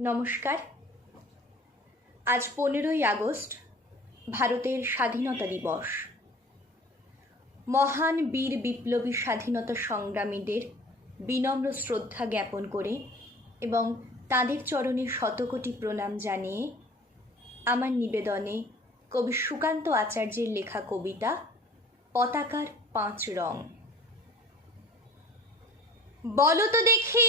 নমস্কার। আজ পনেরোই আগস্ট, ভারতের স্বাধীনতা দিবস। মহান বীর বিপ্লবী স্বাধীনতা সংগ্রামীদের বিনম্র শ্রদ্ধা জ্ঞাপন করে এবং তাদের চরণে শতকোটি প্রণাম জানিয়ে আমার নিবেদনে কবি সুকান্ত আচার্যের লেখা কবিতা, পতাকার পাঁচ রং। বলো তো দেখি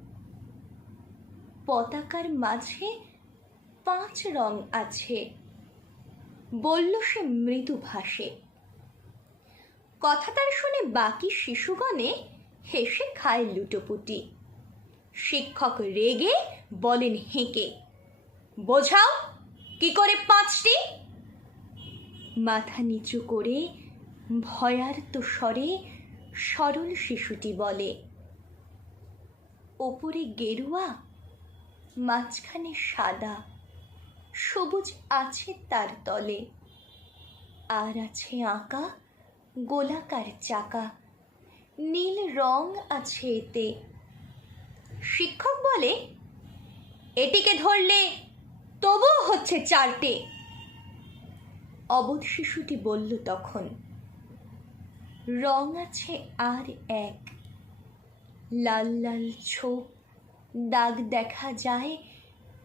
পতাকার মাঝে পাঁচ রং আছে। বলল সে মৃদু ভাষে। কথা তার শুনে বাকি শিশুগণে হেসে খায় লুটোপুটি। শিক্ষক রেগে বলেন, হেঁকে। বোঝাও কি করে পাঁচটি? মাথা নিচু করে ভয়ার্ত স্বরে সরল শিশুটি বলে, ওপরে গেরুয়া মাঝখানে সাদা, সবুজ আছে তার তলে। আর আছে আঁকা, গোলাকার চাকা। নীল রং আছে এতে। শিক্ষক বলে, এটিকে ধরলে তবুও হচ্ছে চারটে। অবধ শিশুটি বলল তখন, রং আছে আর এক, লাল লাল ছোপ দাগ দেখা যায়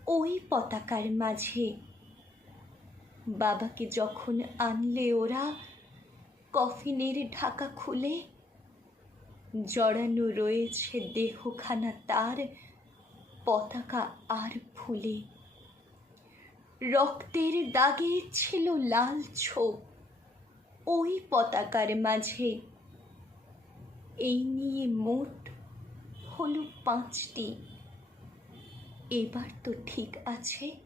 ওই পতাকার মাঝে। বাবাকে যখন আনলে ওরা, কফিনের ঢাকা খুলে, জড়ানো রয়েছে দেহখানা তার, পতাকা আর ফুলে। রক্তের দাগে ছিল লাল ছোপ ওই পতাকার মাঝে। এই নিয়ে মোট হলো পাঁচটি এবার তো ঠিক আছে।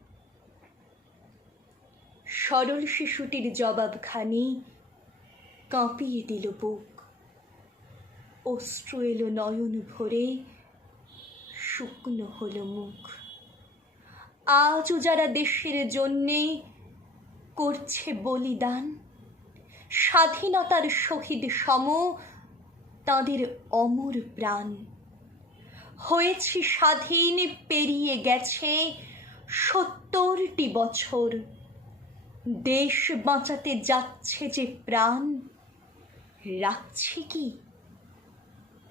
সরল শিশুটির জবাবখানি কাঁপিয়ে দিল বুক। অশ্রু এলো নয়ন ভরে, শুকনো হলো মুখ। আজও যারা দেশের জন্যে করছে বলিদান, স্বাধীনতার শহীদ সম, তাদের অমর প্রাণ। হয়েছি স্বাধীন, পেরিয়ে গেছে সত্তরটি বছর। দেশ বাঁচাতে যাচ্ছে যে প্রাণ, রাখছে কি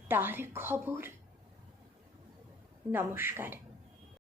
তার খবর? নমস্কার।